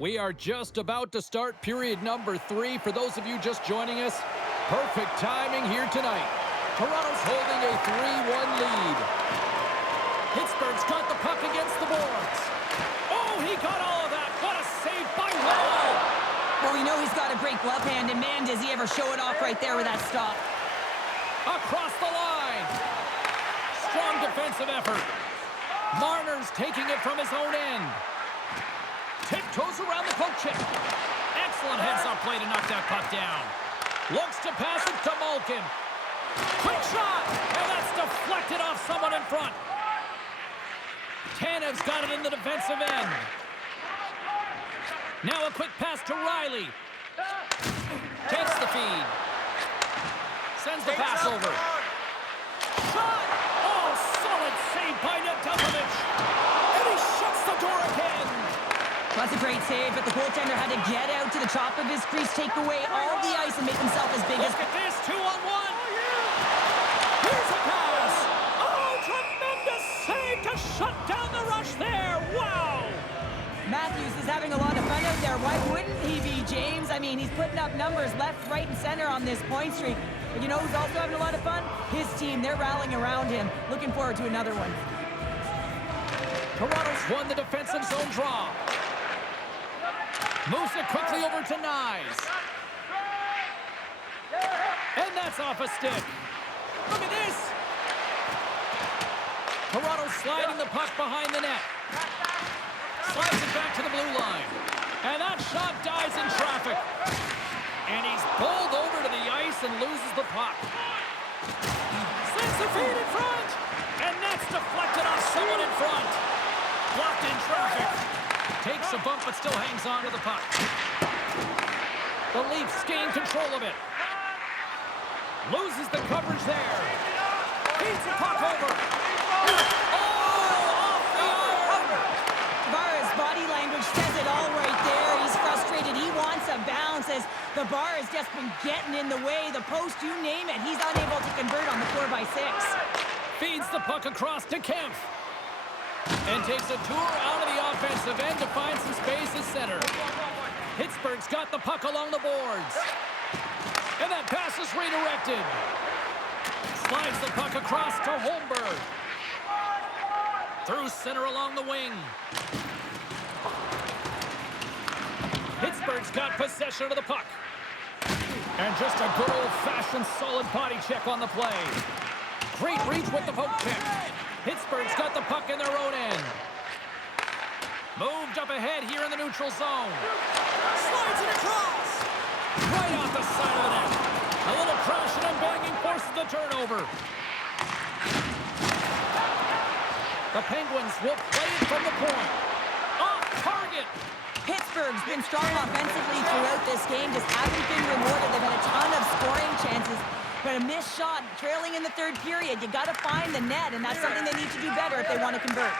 We are just about to start period number 3. For those of you just joining us, perfect timing here tonight. Toronto's holding a 3-1 lead. Pittsburgh's got the puck against the boards. Oh, he got all of that. What a save by Wall. Well, we know he's got a great glove hand, and man, does he ever show it off right there with that stop. Across the line. Strong defensive effort. Marner's taking it from his own end. Tiptoes around the poke check. Excellent heads-up play to knock that puck down. Looks to pass it to Malkin. Quick shot! And that's deflected off someone in front. Tanev's got it in the defensive end. Now a quick pass to Riley. Takes the feed. Sends the pass over. Shot! Oh, solid save by Nedeljkovic. And he shuts the door again. That's a great save, but the goaltender had to get out to the top of his crease, take away all the ice, and make himself as big as... Look at this, 2-on-1. Here's a pass. Oh, tremendous save to shut down the rush there. Wow. Matthews is having a lot of fun out there. Why wouldn't he be, James? I mean, he's putting up numbers left, right, and center on this point streak. But you know who's also having a lot of fun? His team. They're rallying around him. Looking forward to another one. Toronto's won the defensive zone draw. Moves it quickly over to Nyes. And that's off a stick. Look at this. Toronto sliding the puck behind the net. Slides it back to the blue line. And that shot dies in traffic. And he's bowled over to the ice and loses the puck. Sends the feed in front. And that's deflected off someone in front. Blocked in traffic. Takes a bump but still hangs on to the puck. The Leafs gain control of it. Loses the coverage there. Feeds the puck over. Barra's body language says it all right there. He's frustrated. He wants a bounce as the bar has just been getting in the way. The post, you name it. He's unable to convert on the 4x6. Feeds the puck across to Kempf. And takes a tour out of the offensive end to find some space at center. Pittsburgh's got the puck along the boards. And that pass is redirected. Slides the puck across to Holmberg. Through center along the wing. Pittsburgh's got possession of the puck. And just a good old-fashioned solid body check on the play. Great reach with the poke check. Pittsburgh's got the puck in their own end. Moved up ahead here in the neutral zone. Slides it across. Right off the side of the net. A little crashing and banging forces the turnover. The Penguins will play it from the point. Off target. Pittsburgh's been strong offensively throughout this game, just haven't been rewarded. They've had a ton of scoring chances, but a missed shot trailing in the third period. You got to find the net, and that's something they need to do better if they want to convert.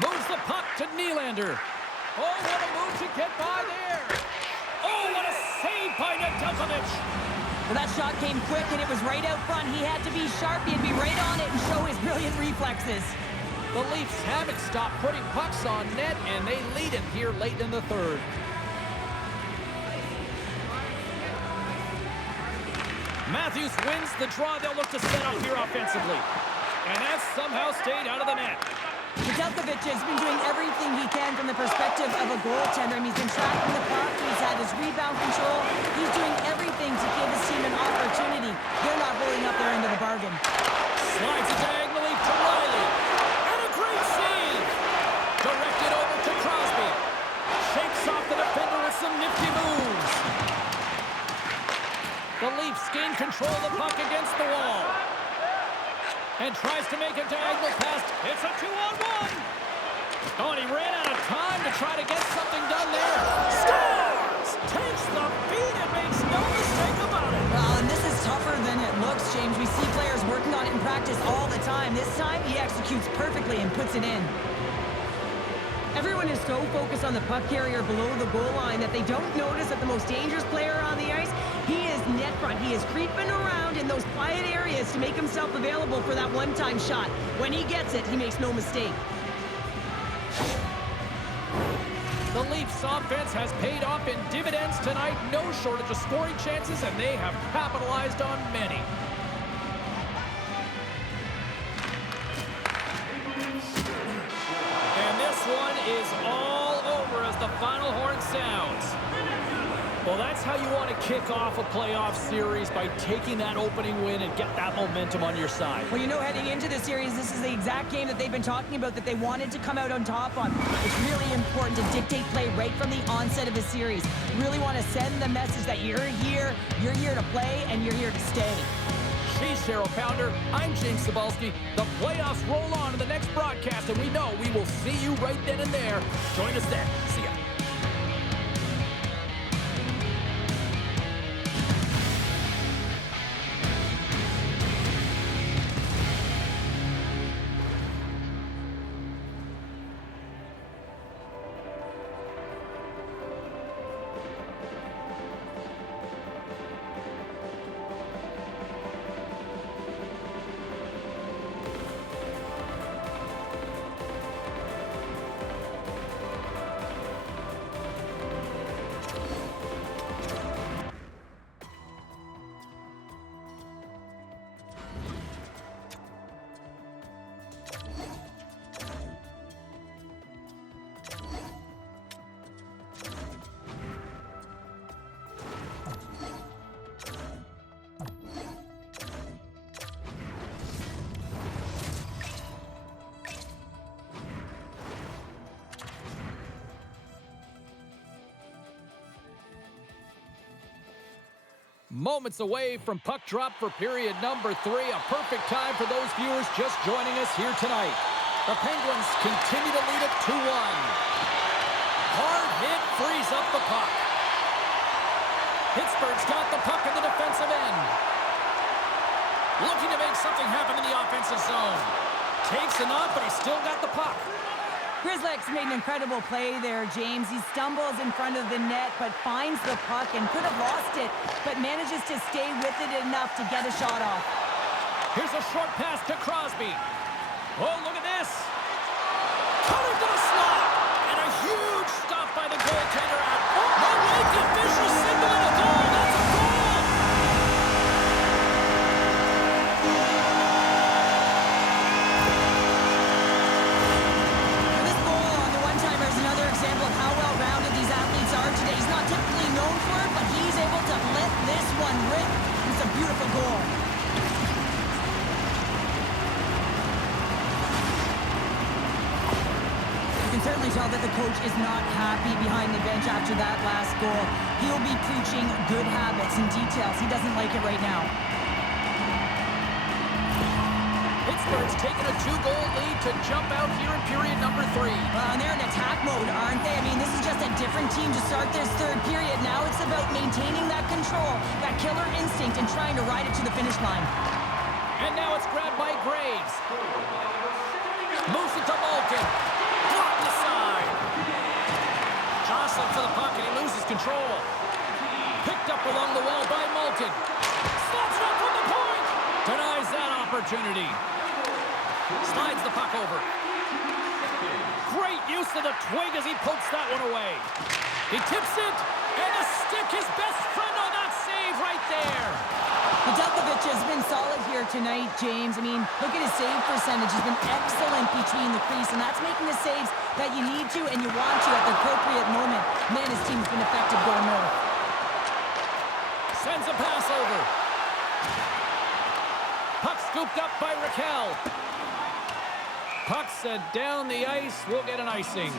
Moves the puck to Nylander. Oh, what a move to get by there. Oh, what a save by Nedeljkovic. Well, that shot came quick, and it was right out front. He had to be sharp. He'd be right on it and show his brilliant reflexes. The Leafs haven't stopped putting pucks on net, and they lead it here late in the third. Matthews wins the draw. They'll look to set up here offensively. And that's somehow stayed out of the net. Nedeljkovic has been doing everything he can from the perspective of a goaltender. He's been tracking the puck. He's had his rebound control. He's doing everything to give his team an opportunity. They're not holding up their end of the bargain. Slides it diagonally to Riley. And a great save. Directed over to Crosby. Shakes off the defender with some nifty moves. The Leafs gain control of the puck against the wall. And tries to make a diagonal pass. It's a 2-on-1. Oh, and he ran out of time to try to get something done there. Scores! Takes the beat and makes no mistake about it. Well, and this is tougher than it looks, James. We see players working on it in practice all the time. This time, he executes perfectly and puts it in. Everyone is so focused on the puck carrier below the goal line that they don't notice that the most dangerous player on the ice, he is net front. He is creeping around in those quiet areas to make himself available for that one-time shot. When he gets it, he makes no mistake. The Leafs offense has paid off in dividends tonight. No shortage of scoring chances, and they have capitalized on many. And this one is all over as the final horn sounds. Well, that's how you want to kick off a playoff series, by taking that opening win and get that momentum on your side. Well, you know, heading into this series, this is the exact game that they've been talking about that they wanted to come out on top on. It's really important to dictate play right from the onset of the series. You really want to send the message that you're here to play, and you're here to stay. She's Cheryl Pounder. I'm James Cebulski. The playoffs roll on in the next broadcast, and we know we will see you right then and there. Join us then. See ya. Moments away from puck drop for period number 3. A perfect time for those viewers just joining us here tonight. The Penguins continue to lead it 2-1. Hard hit frees up the puck. Pittsburgh's got the puck in the defensive end. Looking to make something happen in the offensive zone. Takes enough, but he's still got the puck. Grizzlex made an incredible play there, James. He stumbles in front of the net, but finds the puck and could have lost it, but manages to stay with it enough to get a shot off. Here's a short pass to Crosby. Oh, look at this. Cut into the slot. And a huge stop by the goaltender out. No way, the official signaling a goal. That's a goal. Example of how well-rounded these athletes are today. He's not typically known for it, but he's able to let this one rip. It's a beautiful goal. You can certainly tell that the coach is not happy behind the bench after that last goal. He'll be preaching good habits and details. He doesn't like it right now. Pittsburgh's taken a 2-goal lead to jump out here in period number 3. And they're in attack mode, aren't they? I mean, this is just a different team to start this third period. Now it's about maintaining that control, that killer instinct, and trying to ride it to the finish line. And now it's grabbed by Graves. Moves it to Malkin. Blocked aside. Jostling for the puck, and he loses control. Picked up along the wall by Malkin. Slots it up from the point. Denies that opportunity. Slides the puck over. Great use of the twig as he pokes that one away. He tips it, and the stick, his best friend on that save right there. Nedeljkovic has been solid here tonight, James. I mean, look at his save percentage. He's been excellent between the crease, and that's making the saves that you need to and you want to at the appropriate moment. Man, his team's been effective going north. Sends a pass over. Puck scooped up by Raquel. Puck sent down the ice. We'll get an icing.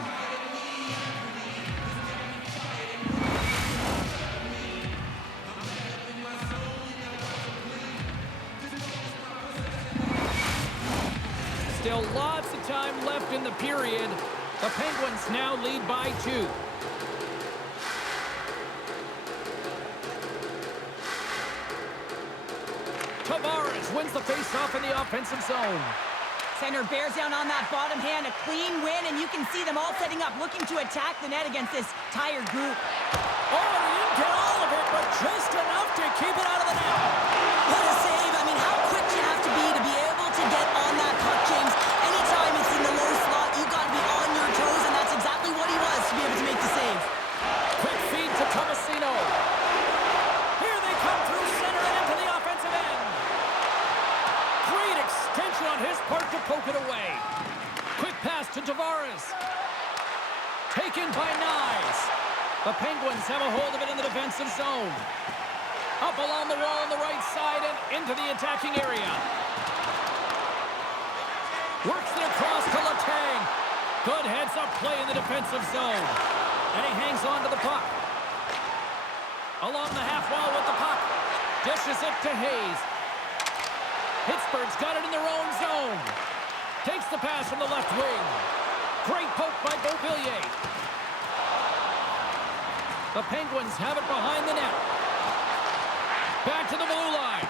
Still lots of time left in the period. The Penguins now lead by 2. Tavares wins the face-off in the offensive zone. Center bears down on that bottom hand, a clean win, and you can see them all setting up, looking to attack the net against this tired group. Oh, he didn't get all of it, but just enough to keep it out of the net. What a save. I mean, how quick you have to be able to get on that puck, James. Anytime it's in the low slot, you've got to be on your toes, and that's exactly what he was to be able to make the poke it away. Quick pass to Tavares. Taken by Nyes. The Penguins have a hold of it in the defensive zone. Up along the wall on the right side and into the attacking area. Works it across to Letang. Good heads-up play in the defensive zone. And he hangs on to the puck. Along the half wall with the puck. Dishes it to Hayes. Pittsburgh's got it in their own zone. Takes the pass from the left wing. Great poke by Beauvillier. The Penguins have it behind the net. Back to the blue line.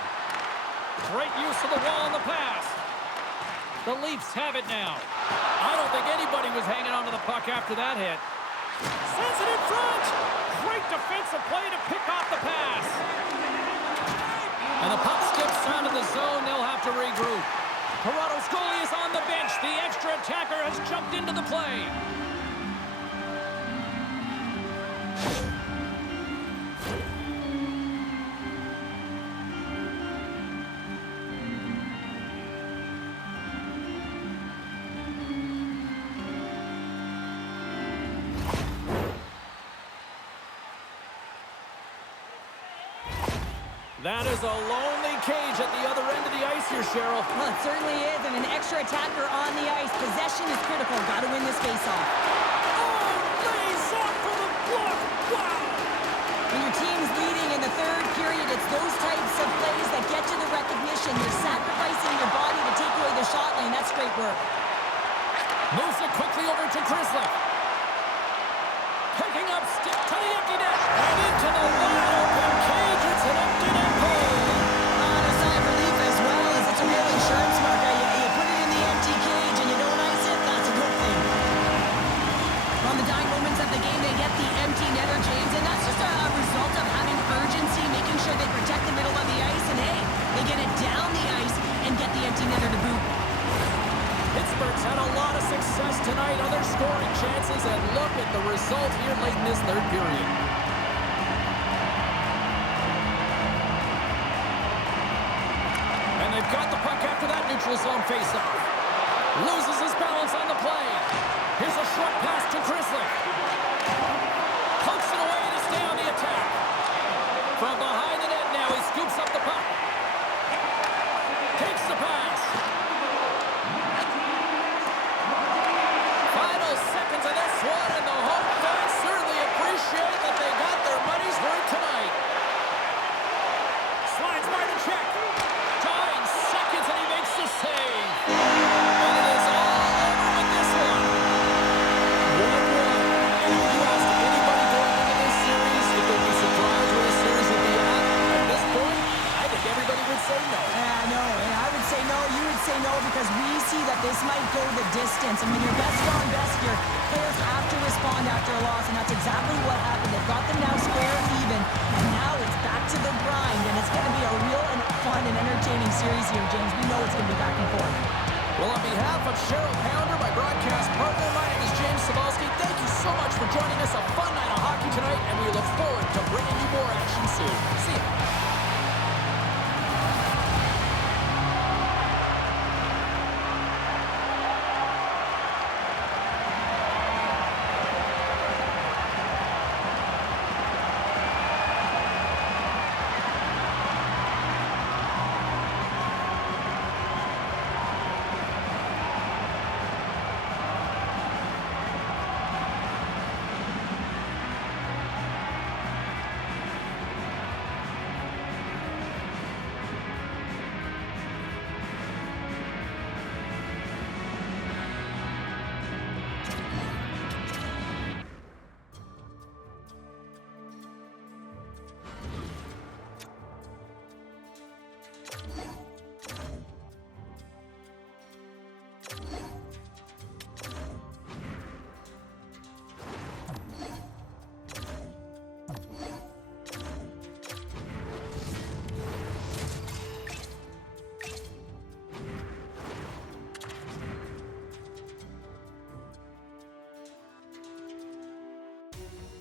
Great use of the wall on the pass. The Leafs have it now. I don't think anybody was hanging on to the puck after that hit. Sends it in front. Great defensive play to pick off the pass. And the puck skips out of the zone. They'll have to regroup. Toronto's goalie is on the bench. The extra attacker has jumped into the play. That is a lonely cage at the other end of the ice here, Cheryl. Well, it certainly is, and an extra attacker on the ice. Possession is critical. Got to win this faceoff. Oh, lays off for the block. Wow! When your team's leading in the third period, it's those types of plays that get you the recognition. You're sacrificing your body to take away the shot lane. That's great work. Moves it quickly over to Grizzly. Picking up stick to the empty net. And into the wide open cage. It's an empty net goal. A sigh of relief as well, as it's a real insurance marker. You put it in the empty cage and you don't ice it, that's a good thing. On the dying moments of the game, they get the empty netter, James, and that's just a result of having urgency, making sure they protect the middle of the ice, and hey, they get it down the ice and get the empty netter to boot. Pittsburgh's had a lot of success tonight on their scoring chances, and look at the result here late in this third period. And they've got the puck after that neutral zone faceoff. Loses his balance on the play. Here's a short pass to Grizzly. Pokes it away to stay on the attack. From behind the net now, he scoops up the puck. Takes the pass. Final seconds of this one, and the home fans certainly appreciate that they got their money's worth tonight. Slides by the check. 9 seconds, and he makes the save. And it is all over with this one. 1-1. And if you asked anybody going into this series if they'd be surprised where this series would be at this point, I think everybody would say no. Yeah, no, and I would say no, you would say no, because we see that this might go the distance. And when you're best on best, your players have to respond after a loss, and that's exactly what happened. They've got them now square even, and now it's back to the grind, and it's going to be a real and fun and entertaining series here, James. We know it's going to be back and forth. Well, on behalf of Cheryl Pounder, my broadcast partner, my name is James Cebulski. Thank you so much for joining us. A fun night of hockey tonight, and we look forward to bringing you more action soon. See ya.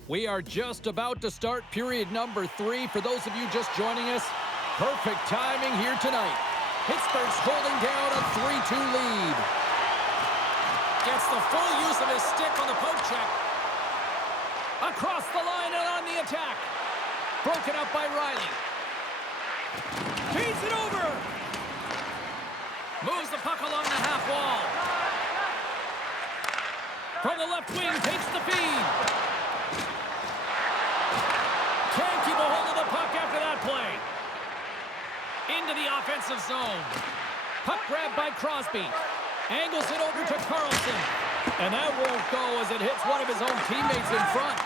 We are just about to start period number 3. For those of you just joining us, perfect timing here tonight. Pittsburgh's holding down a 3-2 lead. Gets the full use of his stick on the poke check. Across the line and on the attack. Broken up by Riley. Feeds it over. Moves the puck along the half wall. From the left wing, takes the feed. Can't keep a hold of the puck after that play. Into the offensive zone. Puck grabbed by Crosby. Angles it over to Carlson. And that won't go as it hits one of his own teammates in front.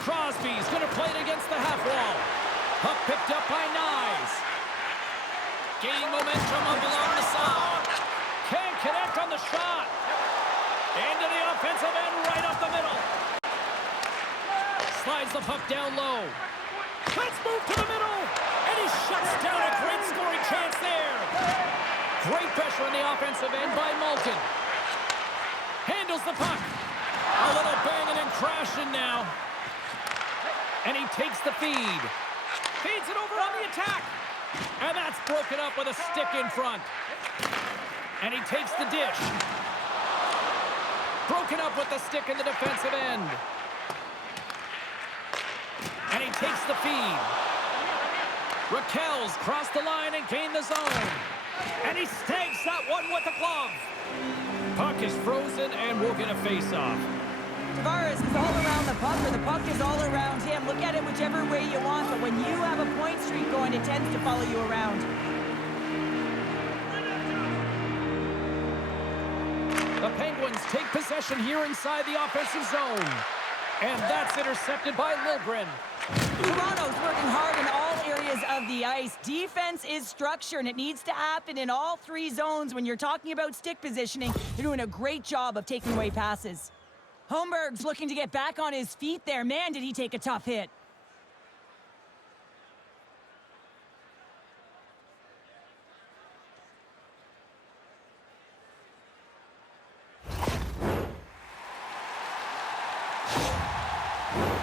Crosby's going to play it against the half wall. Puck picked up by Nyes. Gaining momentum up along the side. Can't connect on the shot. Into the offensive end right up the middle. Slides the puck down low. Let's move to the middle. And he shuts down a great scoring chance there. Great pressure on the offensive end by Malkin. Handles the puck. A little banging and crashing now. And he takes the feed. Feeds it over on the attack. And that's broken up with a stick in front. And he takes the dish. Broken up with the stick in the defensive end. And he takes the feed. Raquel's crossed the line and gained the zone. And he snags that one with the glove. Puck is frozen and we'll get a face-off. Tavares is all around the puck, or the puck is all around him. Look at it whichever way you want, but when you have a point streak going, it tends to follow you around. The Penguins take possession here inside the offensive zone. And that's intercepted by Liljegren. Toronto's working hard in all areas of the ice. Defense is structure, and it needs to happen in all three zones. When you're talking about stick positioning, they're doing a great job of taking away passes. Holmberg's looking to get back on his feet there. Man, did he take a tough hit.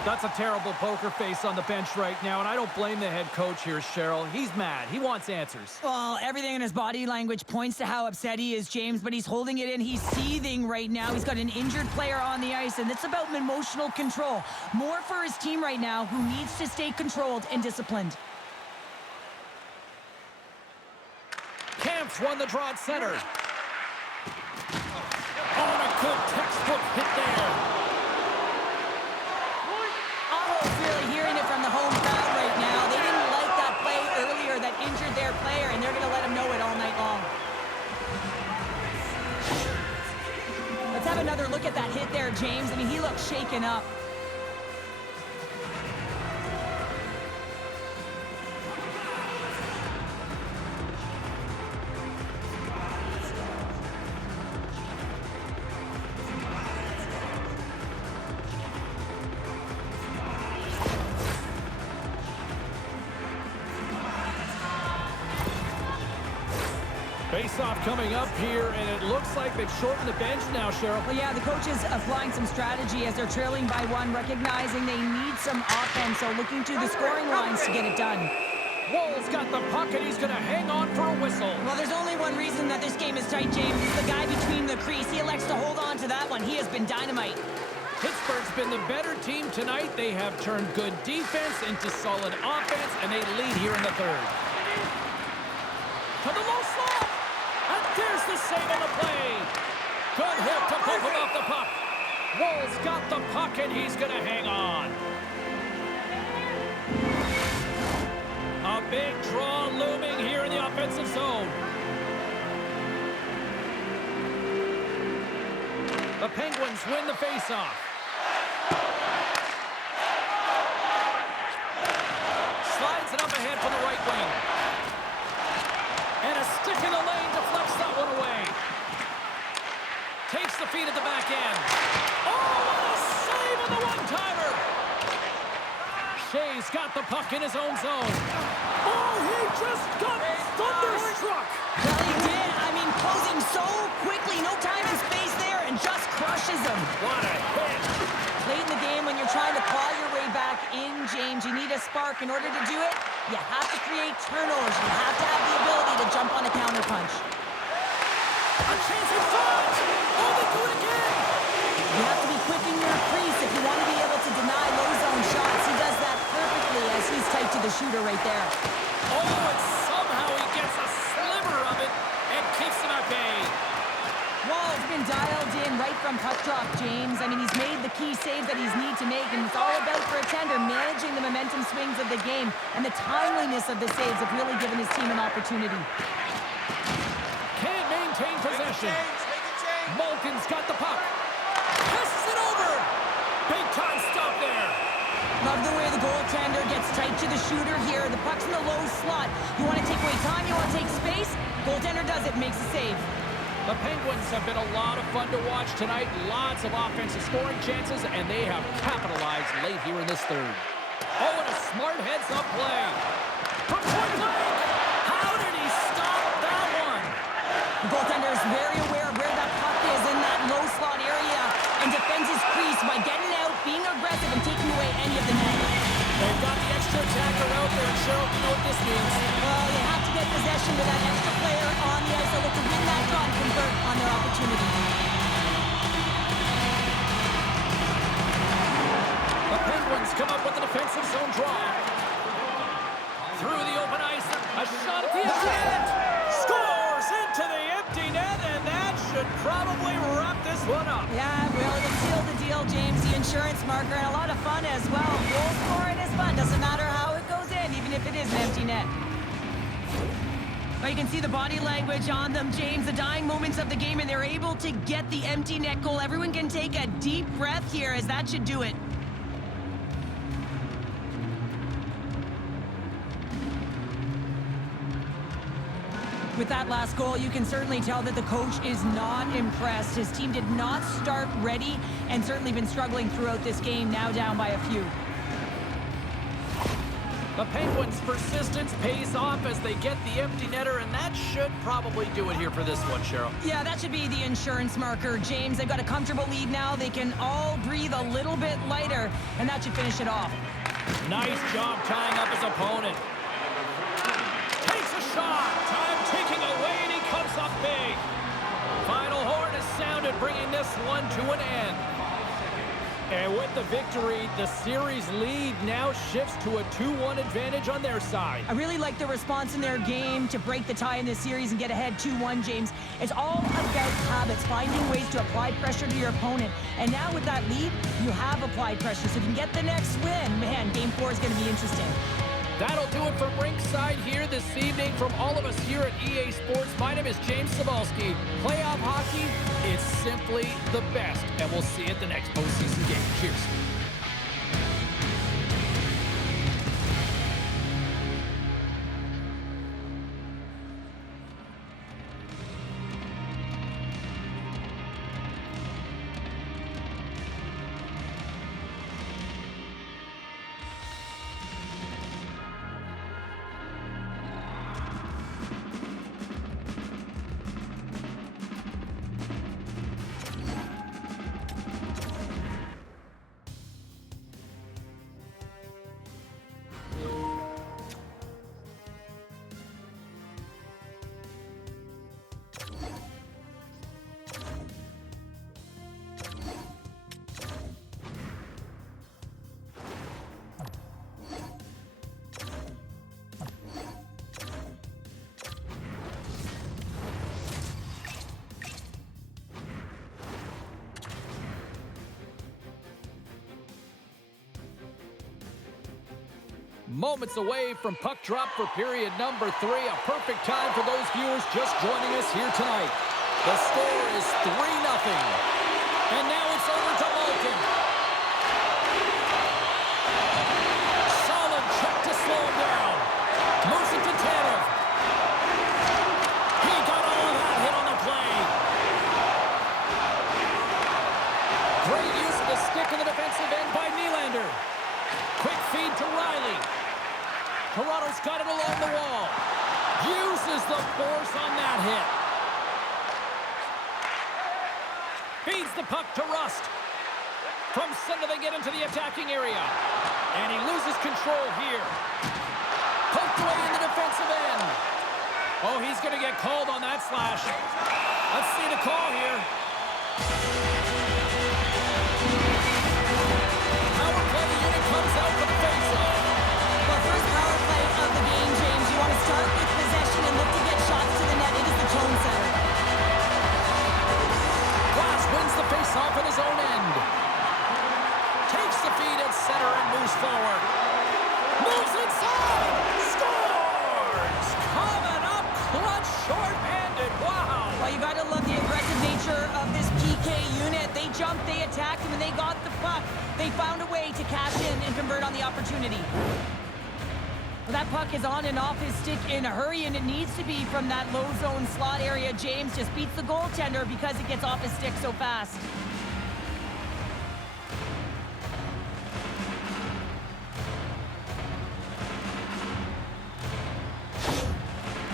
That's a terrible poker face on the bench right now, and I don't blame the head coach here, Cheryl. He's mad. He wants answers. Well, everything in his body language points to how upset he is, James, but he's holding it in. He's seething right now. He's got an injured player on the ice, and it's about emotional control. More for his team right now, who needs to stay controlled and disciplined. Kampf won the draw at center. Oh, and a good textbook hit there. Really hearing it from the home crowd right now. They didn't like that play earlier that injured their player, and they're going to let him know it all night long. Let's have another look at that hit there, James. I mean, he looks shaken up. Face-off coming up here, and it looks like they've shortened the bench now, Cheryl. Well, yeah, the coach is applying some strategy as they're trailing by one, recognizing they need some offense, so looking to the scoring lines to get it done. Woll's got the puck, and he's going to hang on for a whistle. Well, there's only one reason that this game is tight, James. It's the guy between the crease. He elects to hold on to that one. He has been dynamite. Pittsburgh's been the better team tonight. They have turned good defense into solid offense, and they lead here in the third. To the low slot. And there's the save on the play. Good hit to poke him off the puck. Woll's got the puck, and he's going to hang on. A big draw looming here in the offensive zone. The Penguins win the faceoff. Slides it up ahead from the right wing. And a stick in the lane deflects that one away. Takes the feed at the back end. Oh, what a save on the one-timer! Shea's got the puck in his own zone. Oh, he just got thunderstruck! Well, he did. I mean, closing so quickly. No time and space there, and just crushes him. What a hit! Late in the game, when you're trying to claw your way back in, James, you need a spark. In order to do it, you have to create turnovers. You punch. A chance in front! Oh, they do it again! You have to be quick in your crease if you want to be able to deny low zone shots. He does that perfectly as he's tight to the shooter right there. Oh, and somehow he gets a sliver of it and keeps him at bay. Wall's been dialed in right from puck drop, James. I mean, he's made the key save that he's need to make, and it's all about for a tender managing the momentum swings of the game, and the timeliness of the saves have really given his team an opportunity. Can't maintain possession. Malkin's got the puck. Passes it over. Big time stop there. Love the way the goaltender gets tight to the shooter here. The puck's in the low slot. You want to take away time, you want to take space. Goaltender does it, makes a save. The Penguins have been a lot of fun to watch tonight. Lots of offensive scoring chances, and they have capitalized late here in this third. Oh, and a smart heads-up play. From point blank! How did he stop that one? The goaltender is very aware of where that puck is in that low slot area and defends his crease by getting out, being aggressive, and taking away any of the net. They've got the extra attacker out there, and Cheryl, you know what this means. Well, you have to get possession with that extra player on the ice so look to win that draw and convert on their opportunity. The Penguins come up with a defensive zone draw. Through the open ice, a shot at the empty net. Scores into the empty net, and that should probably wrap this one up. Yeah, well, it'll seal the deal, James. The insurance marker and a lot of fun as well. Goal scoring is fun. Doesn't matter how it goes in, even if it is an empty net. Well, you can see the body language on them, James, the dying moments of the game, and they're able to get the empty net goal. Everyone can take a deep breath here, as that should do it. With that last goal, you can certainly tell that the coach is not impressed. His team did not start ready and certainly been struggling throughout this game, now down by a few. The Penguins' persistence pays off as they get the empty netter, and that should probably do it here for this one, Cheryl. Yeah, that should be the insurance marker, James. They've got a comfortable lead now. They can all breathe a little bit lighter, and that should finish it off. Nice job tying up his opponent. Takes a shot. Time ticking away, and he comes up big. Final horn is sounded, bringing this one to an end. And with the victory, the series lead now shifts to a 2-1 advantage on their side. I really like the response in their game to break the tie in this series and get ahead 2-1, James. It's all about habits, finding ways to apply pressure to your opponent. And now with that lead, you have applied pressure. So if you can get the next win, man, Game 4 is going to be interesting. That'll do it from Rinkside here this evening. From all of us here at EA Sports, my name is James Cebulski. Playoff hockey, it's simply the best. And we'll see you at the next postseason game. Cheers. Moments away from puck drop for period number 3. A perfect time for those viewers just joining us here tonight. The score is 3-0. And now it's over to Malkin. Solid check to slow him down. Moves it to Tanev. He got all of that hit on the play. Great use of the stick in the defensive end by Nylander. Quick feed to Riley. Toronto's got it along the wall. Uses the force on that hit. Feeds the puck to Rust. From center they get into the attacking area. And he loses control here. Poked away in the defensive end. Oh, he's going to get called on that slash. Let's see the call here. Power play unit comes out for the face-off. Well, first power play of the game, James. You want to start with possession and look to get shots to the net. It is the tone setter. Glass wins the face-off at his own end. Takes the feed at center and moves forward. Moves inside! Scores! Coming up clutch, short-handed. Wow! Well, you got to love the aggressive nature of this PK unit. They jumped, they attacked him, and they got the puck. They found a way to cash in and convert on the opportunity. Well, that puck is on and off his stick in a hurry, and it needs to be from that low zone slot area. James just beats the goaltender because it gets off his stick so fast.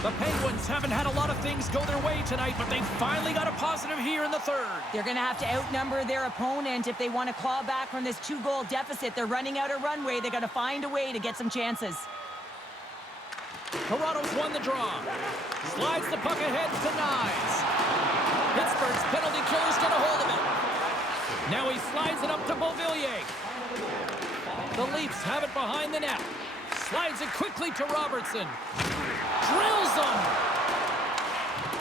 The Penguins haven't had a lot of things go their way tonight, but they finally got a positive here in the third. They're going to have to outnumber their opponent if they want to claw back from this 2-goal deficit. They're running out of runway. They got to find a way to get some chances. Toronto's won the draw. Slides the puck ahead to Nyes. Pittsburgh's penalty killer's got a hold of it. Now he slides it up to Beauvillier. The Leafs have it behind the net. Slides it quickly to Robertson. Drills them.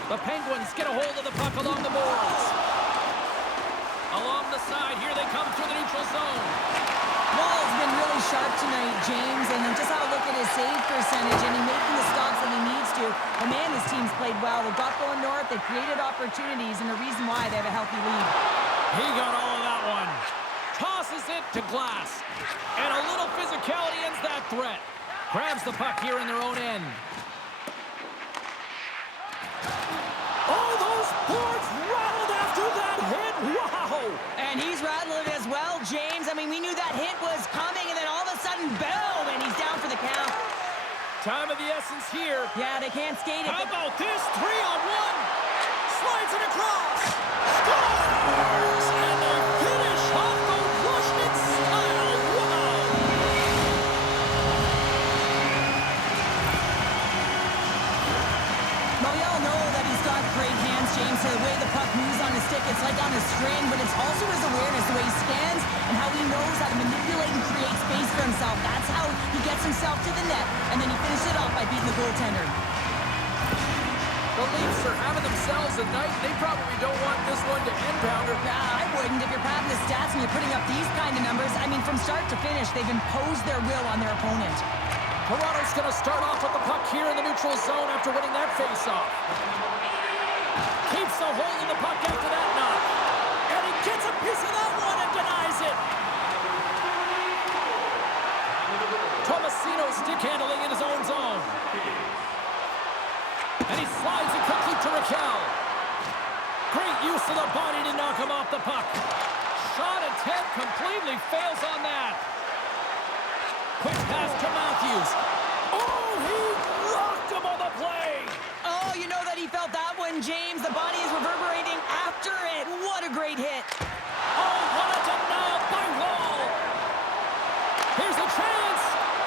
The Penguins get a hold of the puck along the boards. Along the side, here they come through the neutral zone. Wall's been really sharp tonight, James, and just have a look at his save percentage, and he's making the stops that he needs to. And man, his team's played well. They've got going north, they've created opportunities, and the reason why they have a healthy lead. He got all of that one. Tosses it to Glass. And a little physicality ends that threat. Grabs the puck here in their own end. Oh, those boards rattled after that hit. Wow! And he's rattling as well, James. I mean, we knew that hit was coming, and then all of a sudden, boom, and he's down for the count. Time of the essence here. Yeah, they can't skate it. How about this? 3-on-1. Slides it across. Scores! And they finish off the Russian style. Wow! Well, we all know that he's got great hands, James. So the way the puck moves on his stick, it's like on a string, but it's also his awareness, the way he stands, and how he knows how to manipulate and create space for himself. That's how he gets himself to the net, and then he finishes it off by beating the goaltender. The Leafs are having themselves a night. They probably don't want this one to end, Pounder. I wouldn't. If you're padding the stats and you're putting up these kind of numbers, I mean, from start to finish, they've imposed their will on their opponent. Toronto's going to start off with the puck here in the neutral zone after winning that faceoff. Keeps a hold of the puck after that knock. And he gets a piece of that one and denies it. Tomasino stick handling in his own zone. And he slides it quickly to Raquel. Great use of the body to knock him off the puck. Shot attempt completely fails on that. Quick pass to Matthews. Oh, he rocked him on the play. Oh, you know that he felt that one, James. The body is reverberating after it. What a great hit. Oh, what a denial by Wall. Here's a chance.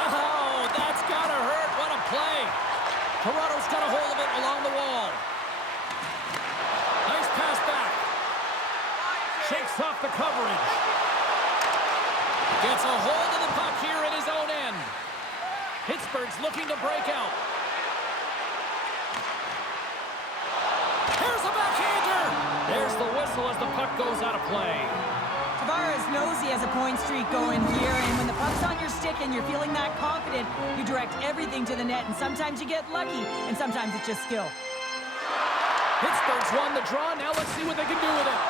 Oh, that's gotta hurt. What a play. Toronto's got a hold of it along the wall. Nice pass back. Shakes off the coverage. Gets a hold of the puck here in his own end. Pittsburgh's looking to break out. Here's a backhander. There's the whistle as the puck goes out of play. Tavares knows he has a point streak going here, and when the puck's on your stick and you're feeling that confident, you direct everything to the net, and sometimes you get lucky, and sometimes it's just skill. Pittsburgh's won the draw. Now let's see what they can do with it.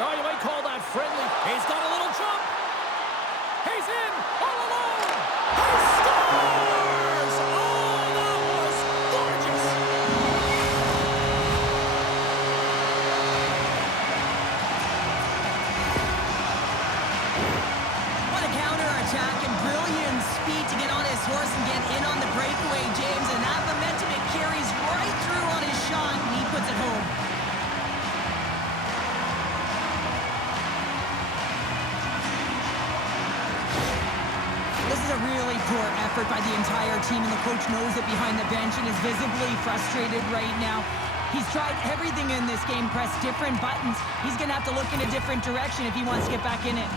Oh, you might call that friendly. He's got a little jump. He's in all alone. He scores! Oh, that was gorgeous. What a counter-attack and brilliant speed to get on his horse and get in on the breakaway, James, and that momentum it carries right through on his shot, and he puts it home. This is a really Poor effort by the entire team, and the coach knows it behind the bench and is visibly frustrated right now. He's tried everything in this game, pressed different buttons. He's going to have to look in a different direction if he wants to get back in it.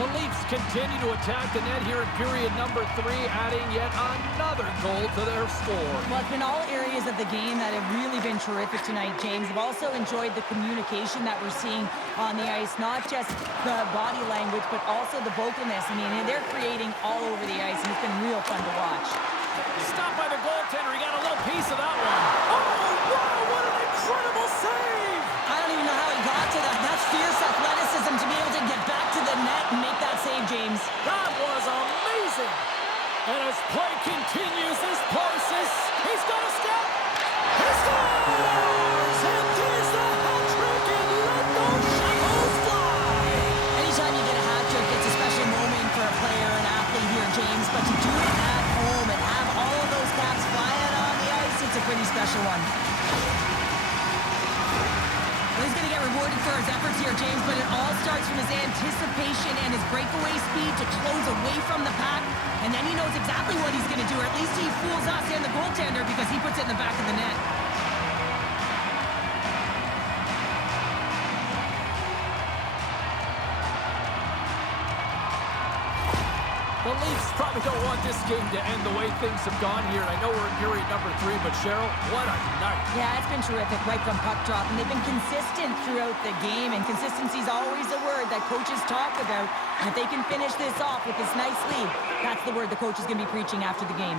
The Leafs continue to attack the net here in period number 3, adding yet another goal to their score. Well, it's been all areas of the game that have really been terrific tonight, James. I've also enjoyed the communication that we're seeing on the ice, not just the body language, but also the vocalness. I mean, they're creating all over the ice, and it's been real fun to watch. Stopped by the goaltender. He got a little piece of that one. Oh, wow, what an incredible save! I don't even know how he got to that. That's fierce athleticism to be able to get back to the net and make that save, James. That was amazing. And as play continues, this place is... He's got a step. He scores! And there's the hat trick, and let those shackles fly. Anytime you get a hat trick, it's a special moment for a player, an athlete here, James. But to do it at home and have all of those caps flying on the ice, it's a pretty special one. He's going to get rewarded for his efforts here, James, but it all starts from his anticipation and his breakaway speed to close away from the pack, and then he knows exactly what he's going to do, or at least he fools us and the goaltender because he puts it in the back of the net. The Leafs probably don't want this game to end the way things have gone here. I know we're in period number 3, but Cheryl, what a night. Yeah, it's been terrific right from puck drop, and they've been consistent throughout the game, and consistency is always a word that coaches talk about. And if they can finish this off with this nice lead, that's the word the coach is going to be preaching after the game.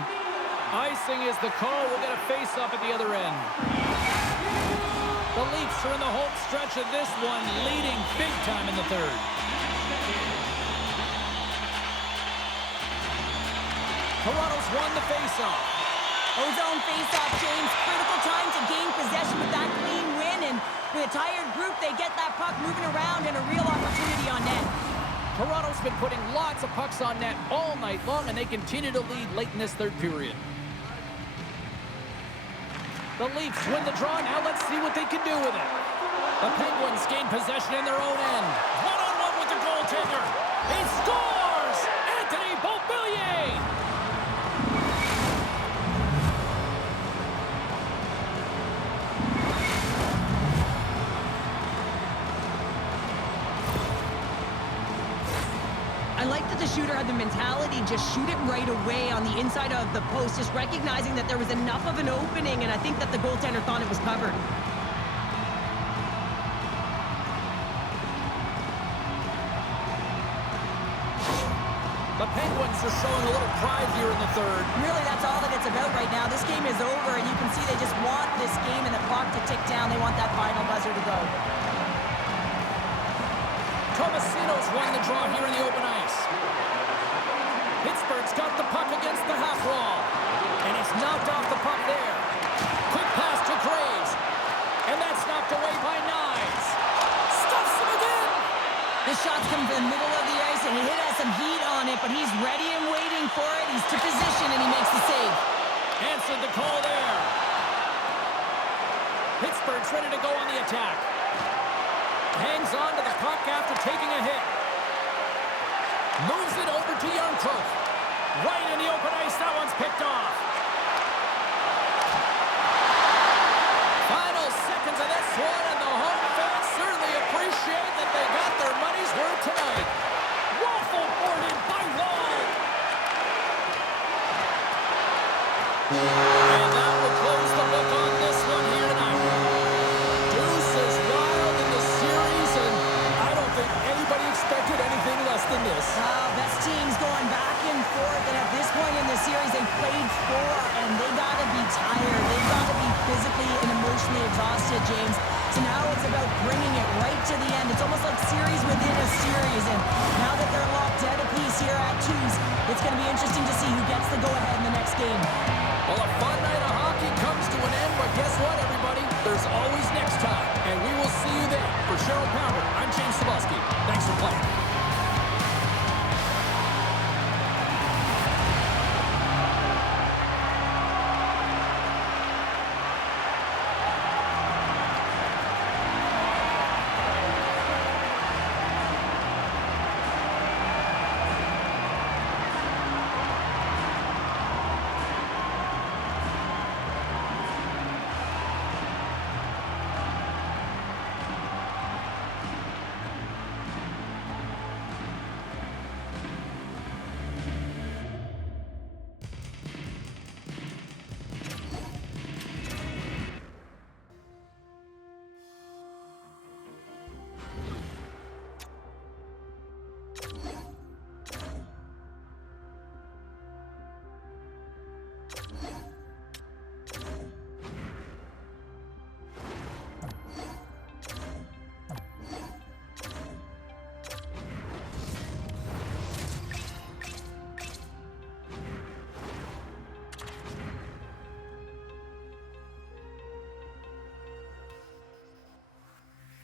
Icing is the call. We'll get a face-up at the other end. The Leafs are in the home stretch of this one, leading big time in the third. Toronto's won the face-off. Ozone face-off, James. Critical time to gain possession with that clean win, and with a tired group, they get that puck moving around and a real opportunity on net. Toronto's been putting lots of pucks on net all night long, and they continue to lead late in this third period. The Leafs win the draw. Now let's see what they can do with it. The Penguins gain possession in their own end. One-on-one with the goaltender. He scores! Anthony Beauvillier! I like that the shooter had the mentality, just shoot it right away on the inside of the post, just recognizing that there was enough of an opening, and I think that the goaltender thought it was covered. The Penguins are showing a little pride here in the third. Really, that's all that it's about right now. This game is over, and you can see they just want this game and the clock to tick down. They want that final buzzer to go. Tomasino's won the draw here in the open ice. Pittsburgh's got the puck against the half wall. And he's knocked off the puck there. Quick pass to Graves. And that's knocked away by Knives. Stuffs him again. This shot's come to the middle of the ice, and he has some heat on it, but he's ready and waiting for it. He's to position, and he makes the save. Answered the call there. Pittsburgh's ready to go on the attack. Hangs on to the puck after taking a hit. Moves it over to Youngcrook. Right in the open ice, that one's picked off. Final seconds of this one, and the home fans certainly appreciate that they got their money's worth tonight. Waffle boarded by Wall. And that will close the book on this one here tonight. Deuce is wild in the series, and I don't think anybody expected anything less than this. Best teams going back and forth, and at this point in the series, they played 4, and they got to be tired. They got to be physically and emotionally exhausted, James. So now it's about bringing it right to the end. It's almost like series within a series, and now that they're locked dead apiece here at 2s, it's going to be interesting to see who gets the go-ahead in the next game. Well, a fun night of hockey comes to an end, but guess what, everybody? There's always next time, and we will see you then. For Cheryl Pounder, I'm James Cebulski. Thanks for playing.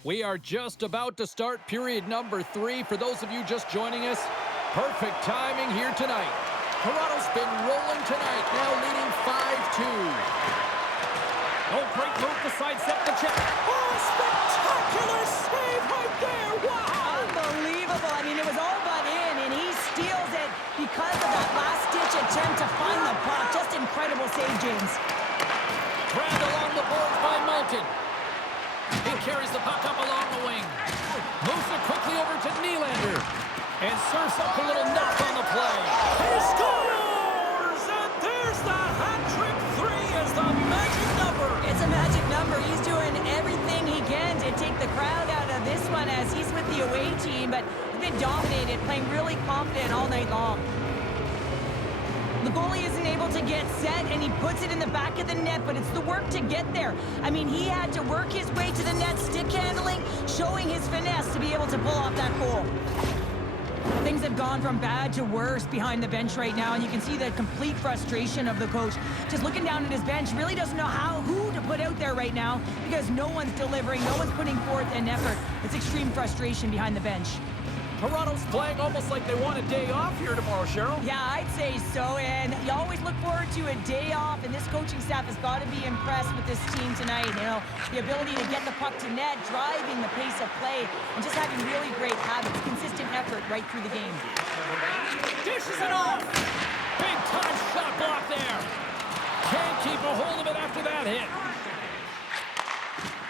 We are just about to start period number 3. For those of you just joining us, perfect timing here tonight. Toronto's been rolling tonight, now leading 5-2. Oh, great move to sidestep the check. Oh, spectacular save right there. Wow. Unbelievable. I mean, it was all but in, and he steals it because of that last-ditch attempt to find the puck. Just incredible save, James. Grabbed along the boards by Malton. He carries the puck up along the wing. Moves it quickly over to Nylander. And serves up a little knock on the play. He scores! And there's the hat-trick 3 as the magic number. It's a magic number. He's doing everything he can to take the crowd out of this one as he's with the away team, but he's been dominated, playing really confident all night long. The goalie isn't able to get set, and he puts it in the back of the net, but it's the work to get there. I mean, he had to work his way to the net, stick handling, showing his finesse to be able to pull off that goal. Things have gone from bad to worse behind the bench right now, and you can see the complete frustration of the coach. Just looking down at his bench, really doesn't know who to put out there right now because no one's delivering, no one's putting forth an effort. It's extreme frustration behind the bench. Toronto's playing almost like they want a day off here tomorrow, Cheryl. Yeah, I'd say so, and you always look forward to a day off, and this coaching staff has got to be impressed with this team tonight. You know, the ability to get the puck to net, driving the pace of play, and just having really great habits, consistent effort right through the game. Dishes it off! Big time shot block there. Can't keep a hold of it after that hit.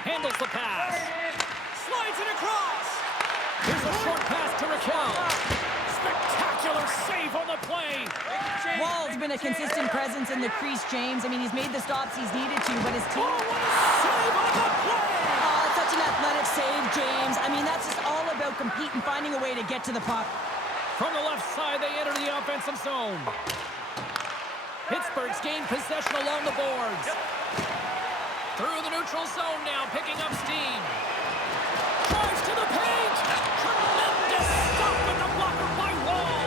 Handles the pass. Slides it across. Here's a short pass to Raquel. Spectacular save on the play. Wall's been a consistent presence in the crease, James. I mean, he's made the stops he's needed to, but his team... Oh, what a save on the play! Oh, such an athletic save, James. I mean, that's just all about competing, finding a way to get to the puck. From the left side, they enter the offensive zone. Pittsburgh's gained possession along the boards. Through the neutral zone now, picking up steam. Drives to the paint. Tremendous stop with the blocker by Wall.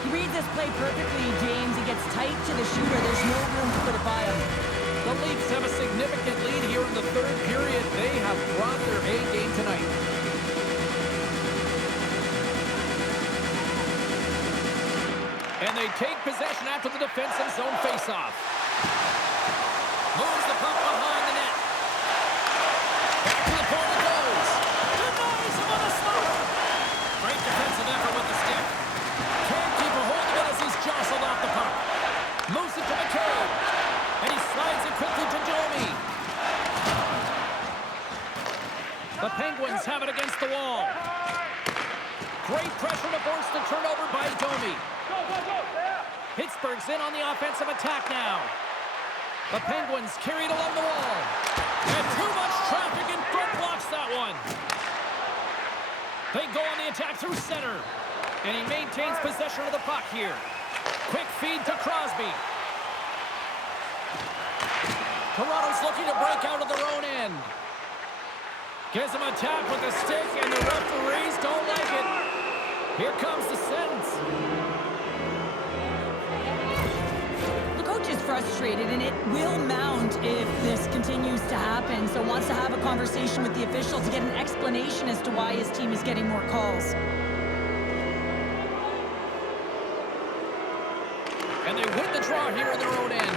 He reads this play perfectly, James. He gets tight to the shooter. There's no room to put it by him. The Leafs have a significant lead here in the third period. They have brought their A game tonight. And they take possession after the defensive zone faceoff. Moves the puck behind the net. Back to the point it goes. Denies him on the slot. Great defensive effort with the stick. Can't keep a hold of it as he's jostled off the puck. Moves it to McCabe. And he slides it quickly to Domi. The Penguins have it against the wall. Great pressure to force the turnover by Domi. Pittsburgh's in on the offensive attack now. The Penguins carried along the wall. And too much traffic in front blocks that one. They go on the attack through center. And he maintains possession of the puck here. Quick feed to Crosby. Toronto's looking to break out of their own end. Gives him a tap with the stick, and the referees don't like it. Here comes the sentence. The coach is frustrated, and it will mount if this continues to happen, so wants to have a conversation with the official to get an explanation as to why his team is getting more calls. And they win the draw here in their own end.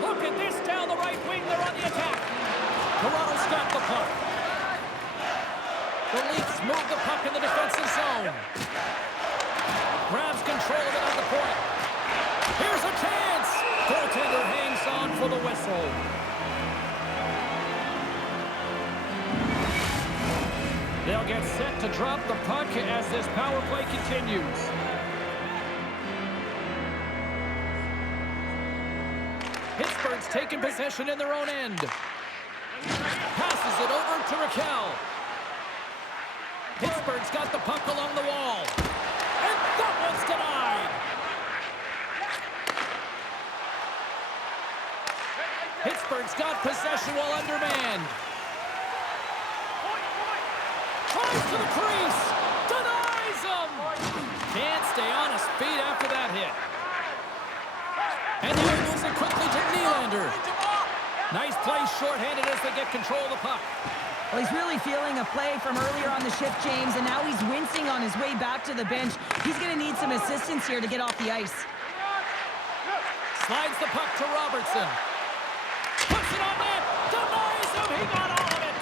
Look at this down the right wing. They're on the attack. Toronto's got the puck. The Leafs move the puck in the defensive zone. Grabs control of it at the point. Here's a chance. Goaltender hangs on for the whistle. They'll get set to drop the puck as this power play continues. Pittsburgh's taking possession in their own end. Passes it over to Raquel. Pittsburgh's got the puck along the wall. And that one's denied. Pittsburgh's got possession while undermanned. Tries to the crease. Denies him. Can't stay on his feet after that hit. And he moves it quickly to Nylander. Nice play shorthanded as they get control of the puck. Well, he's really feeling a play from earlier on the shift, James, and now he's wincing on his way back to the bench. He's going to need some assistance here to get off the ice. Slides the puck to Robertson. Puts it on net. Denies him. He got all of it.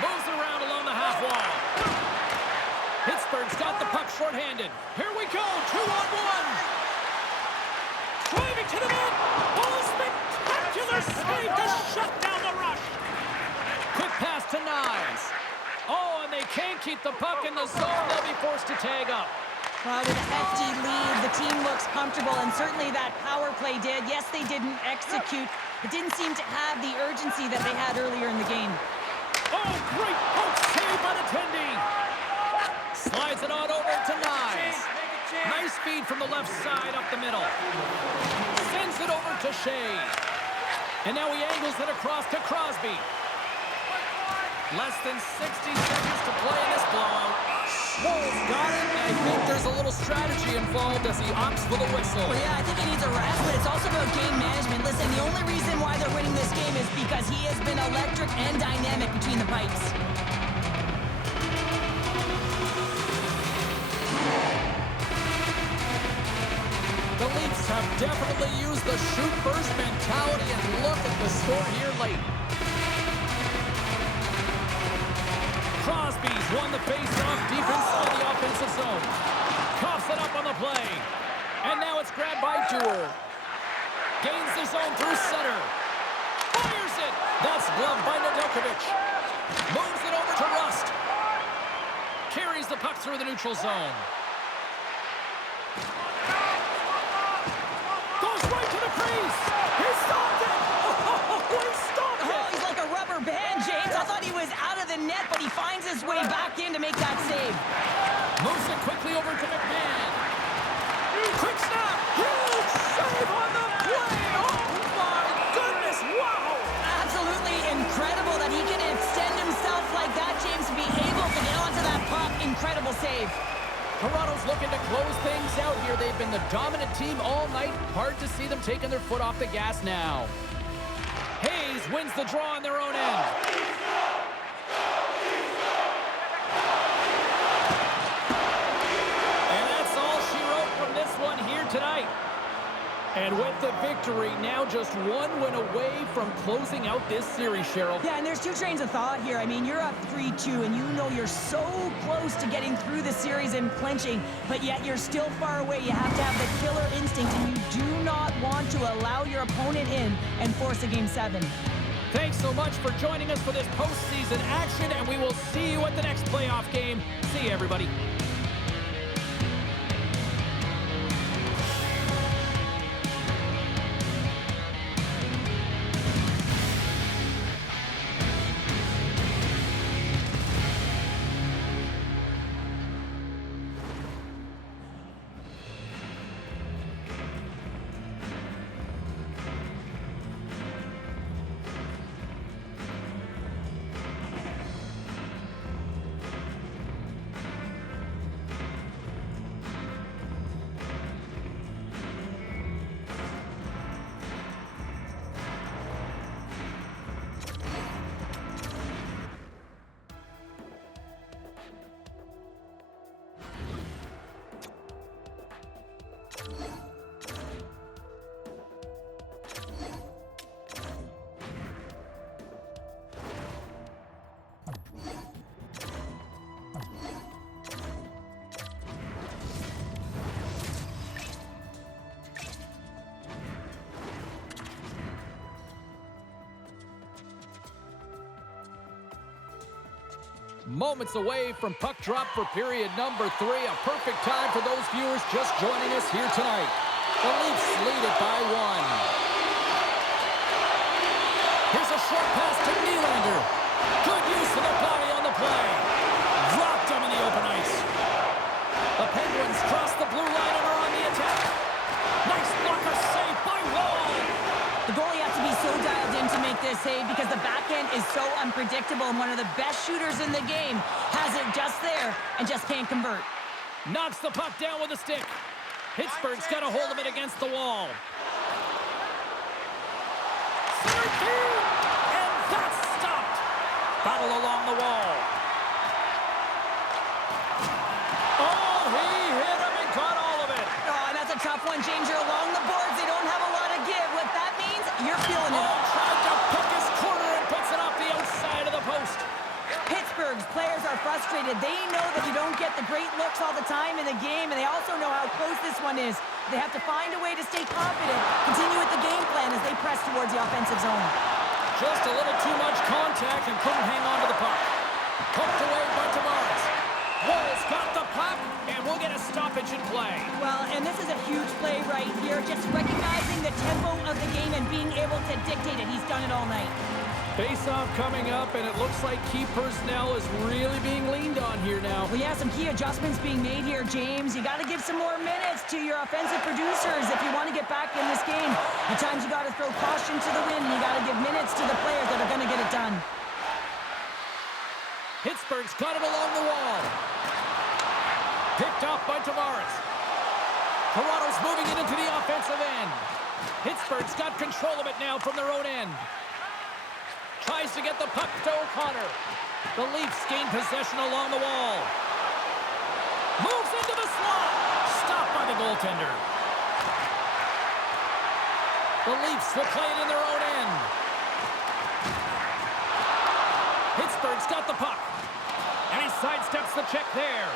Moves around along the half wall. Pittsburgh's got the puck shorthanded. Here we go. 2-on-1. Driving to the net. Oh, spectacular save to shut down the rush. Quick pass to Nyes. Oh, and they can't keep the puck in the zone. They'll be forced to tag up. Well, with a hefty lead, the team looks comfortable, and certainly that power play did. Yes, they didn't execute. It didn't seem to have the urgency that they had earlier in the game. Oh, great poke save by the Tendy. Slides it on over to Nyes. Nice feed from the left side up the middle. Sends it over to Shea. And now he angles it across to Crosby. Less than 60 seconds to play in this blowout. Wolves got it. I think there's a little strategy involved as he opts for the whistle. Well, yeah, I think he needs a rest, but it's also about game management. Listen, the only reason why they're winning this game is because he has been electric and dynamic between the pipes. The Leafs have definitely used the shoot-first mentality, and look at the score here late. Crosby's won the face-off deep inside the offensive zone. Coughs it up on the play. And now it's grabbed by Dewar. Gains the zone through center. Fires it. That's gloved by Nedeljkovic. Moves it over to Rust. Carries the puck through the neutral zone. Goes right to the crease. He stopped it. Oh, he stopped it. Oh, he's like a rubber band, James. I thought he was out of the net, but he finds his way back in to make that save. Moves it quickly over to McMahon. Quick snap. Huge save on the play. Oh, my goodness. Wow. Absolutely incredible that he can extend himself like that, James, to be able to get onto that puck. Incredible save. Toronto's looking to close things out here. They've been the dominant team all night. Hard to see them taking their foot off the gas now. Hayes wins the draw on their own end. And that's all she wrote from this one here tonight. And with the victory, now just one win away from closing out this series, Cheryl. Yeah, and there's two trains of thought here. I mean, you're up 3-2, and you know you're so close to getting through the series and clinching, but yet you're still far away. You have to have the killer instinct, and you do not want to allow your opponent in and force a Game 7. Thanks so much for joining us for this postseason action, and we will see you at the next playoff game. See you, everybody. Moments away from puck drop for period number 3. A perfect time for those viewers just joining us here tonight. The Leafs lead it by 1. Here's a short pass to Nylander. Good use of the body on the play. Dropped him in the open ice. The Penguins cross the blue line and are on the attack. Nice blocker save by Wall. The goalie has to be so dialed in to make this save because the back end is so unpredictable, and one of the best shooters in the game has it just there and just can't convert. Knocks the puck down with a stick. Pittsburgh's got a hold of it against the wall. Center field! tackle along the wall. Oh, he hit him and caught all of it. Oh, and that's a tough one, James. You're along the boards. They don't have a lot of give. What that means, you're feeling it. Oh, tried to pick his corner and puts it off the outside of the post. Pittsburgh's players are frustrated. They know that you don't get the great looks all the time in the game, and they also know how close this one is. They have to find a way to stay confident, continue with the game plan as they press towards the offensive zone. Just a little too much contact and couldn't hang on to the puck. Poked away by Tavares. Wolves got the puck, and we'll get a stoppage in play. Well, and this is a huge play right here, just recognizing the tempo of the game and being able to dictate it. He's done it all night. Face-off coming up, and it looks like key personnel is really being leaned on here now. Well, yeah, some key adjustments being made here, James. You got to give some more minutes to your offensive producers if you want to get back in this game. At times, you got to throw caution to the wind, and you got to give minutes to the players that are going to get it done. Pittsburgh's got it along the wall. Picked off by Tavares. Toronto's moving it into the offensive end. Pittsburgh's got control of it now from their own end. Tries to get the puck to O'Connor. The Leafs gain possession along the wall. Moves into the slot. Stopped by the goaltender. The Leafs will play it in their own end. Pittsburgh's got the puck. And he sidesteps the check there.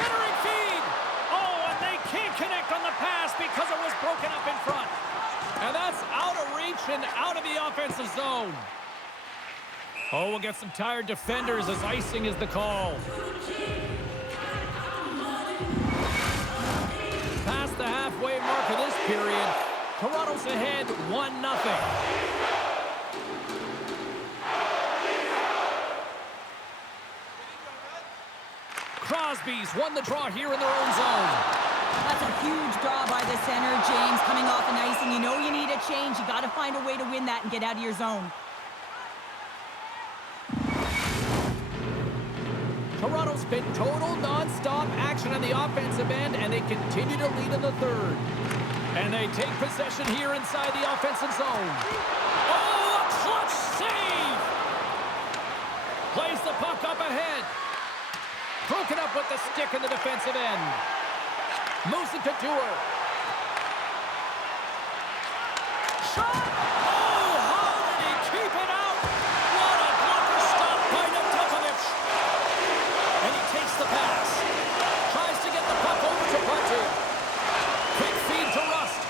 Centering feed. Oh, and they can't connect on the pass because it was broken up in front. And that's out of reach and out of the offensive zone. Oh, we'll get some tired defenders as icing is the call. Past the halfway mark of this period, Toronto's ahead 1-0. Crosby's won the draw here in their own zone. That's a huge draw by the center, James, coming off an icing. You know you need a change. You got to find a way to win that and get out of your zone. Toronto's been total non-stop action on the offensive end, and they continue to lead in the third. And they take possession here inside the offensive zone. Oh, a clutch save! Plays the puck up ahead. Broken up with the stick in the defensive end. Moves it to Dewar. Shot! Oh, how did he keep it out? What a blocker stop by Nedeljkovic. And he takes the pass. Tries to get the puck over to Bunting. Quick feed to Rust.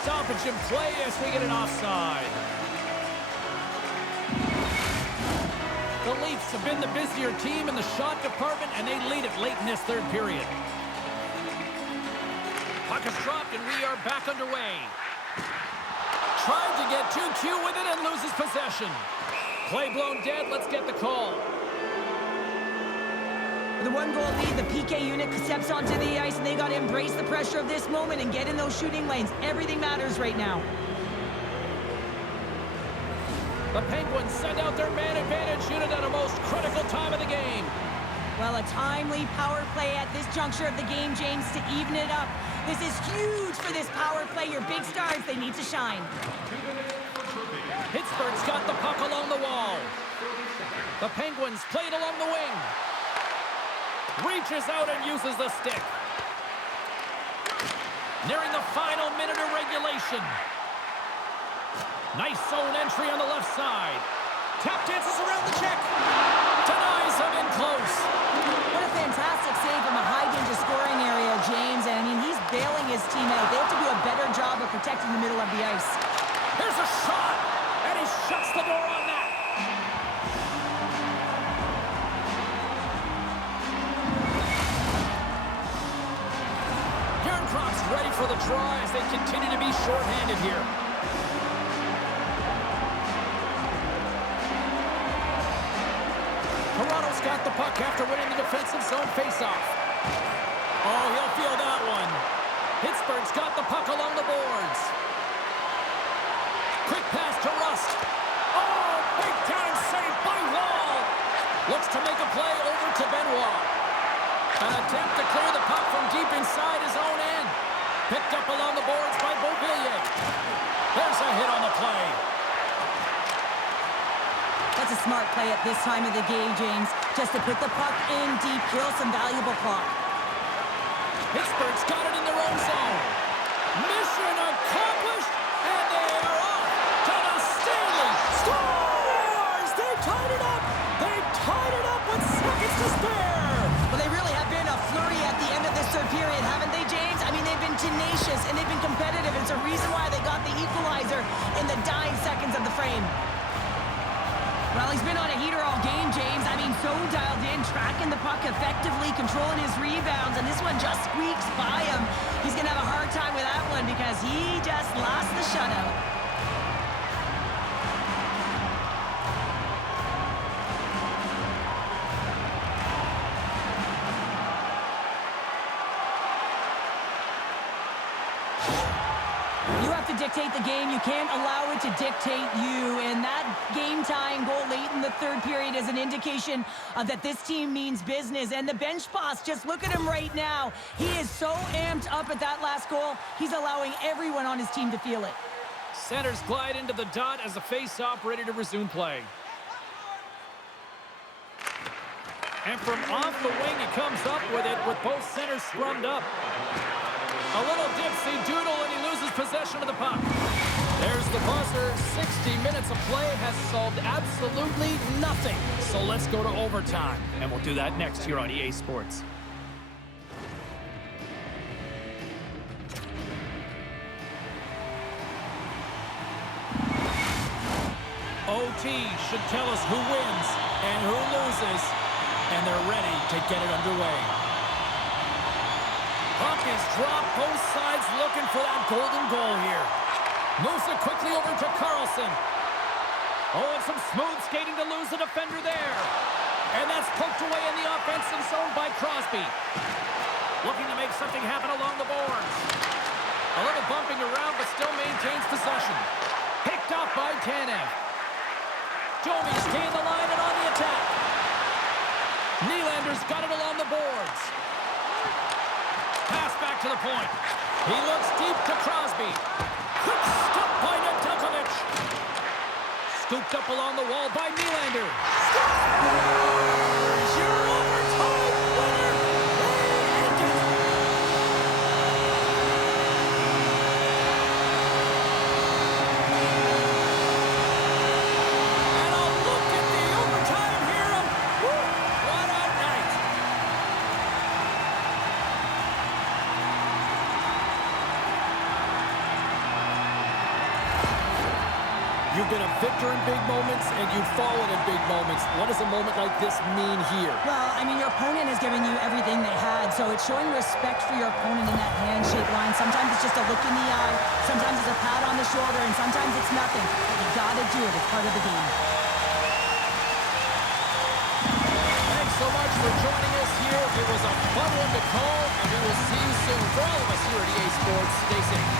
Stoppage in play as we get an offside. The Leafs have been the busier team in the shot department, and they lead it late in this third period. Puck is dropped, and we are back underway. Tried to get too cute with it and loses possession. Play blown dead. Let's get the call. The one-goal lead, the PK unit steps onto the ice, and they got to embrace the pressure of this moment and get in those shooting lanes. Everything matters right now. The Penguins send out their man advantage unit at a most critical time of the game. Well, a timely power play at this juncture of the game, James, to even it up. This is huge for this power play. Your big stars, they need to shine. Pittsburgh's got the puck along the wall. The Penguins play it along the wing. Reaches out and uses the stick. Nearing the final minute of regulation. Nice zone entry on the left side. Tap dances around the check. Denies him in close. What a fantastic save from a high-danger scoring area, James. And, I mean, he's bailing his team out. They have to do a better job of protecting the middle of the ice. Here's a shot, and he shuts the door on that. Yarncroft's ready for the draw as they continue to be shorthanded here. Toronto's got the puck after winning the defensive zone faceoff. Oh, he'll feel that one. Pittsburgh's got the puck along the boards. Quick pass to Rust. Oh, big time save by Wall. Looks to make a play over to Benoit. An attempt to clear the puck from deep inside his own end. Picked up along the boards by Beauvillier. There's a hit on the play. That's That's a smart play at this time of the game, James. Just to put the puck in deep, kill some valuable clock. Pittsburgh's got it in their own zone. Mission accomplished, and they are off to the Stanley. Scores! They tied it up! They tied it up with seconds to spare! Well, they really have been a flurry at the end of this third period, haven't they, James? I mean, they've been tenacious, and they've been competitive. It's a reason why they got the equalizer in the dying seconds of the frame. Well, he's been on a heater all game, James. I mean, so dialed in, tracking the puck effectively, controlling his rebounds, and this one just squeaks by him. He's going to have a hard time with that one because he just lost the shutout. You have to dictate the game. You can't allow it to dictate you. And that game-tying goal late in the third period is an indication that this team means business. And the bench boss, just look at him right now. He is so amped up at that last goal. He's allowing everyone on his team to feel it. Centers glide into the dot as the face-off ready to resume play. And from off the wing, he comes up with it with both centers scrummed up. A little dipsy doodle, and he loses possession of the puck. There's the buzzer. 60 minutes of play has solved absolutely nothing. So let's go to overtime, and we'll do that next here on EA Sports. OT should tell us who wins and who loses, and they're ready to get it underway. Puck is dropped, both sides looking for that golden goal here. Moves it quickly over to Carlson. Oh, and some smooth skating to lose the defender there. And that's poked away in the offensive zone by Crosby. Looking to make something happen along the boards. A little bumping around, but still maintains possession. Picked off by Tanev. Domi staying the line and on the attack. Nylander's got it along the boards. Pass back to the point. He looks deep to Crosby. Quick stop by Nedeljkovic. Scooped up along the wall by Nylander. Scores! Your overtime winner! And a look at the overtime hero. What a night! You've been a victor in big moments, and you've fallen in big moments. What does a moment like this mean here? Well, I mean, your opponent has given you everything they had, so it's showing respect for your opponent in that handshake line. Sometimes it's just a look in the eye, sometimes it's a pat on the shoulder, and sometimes it's nothing. But you gotta do it. It's part of the game. Thanks so much for joining us here. It was a fun one to call, and we will see you soon. For all of us here at EA Sports, stay safe.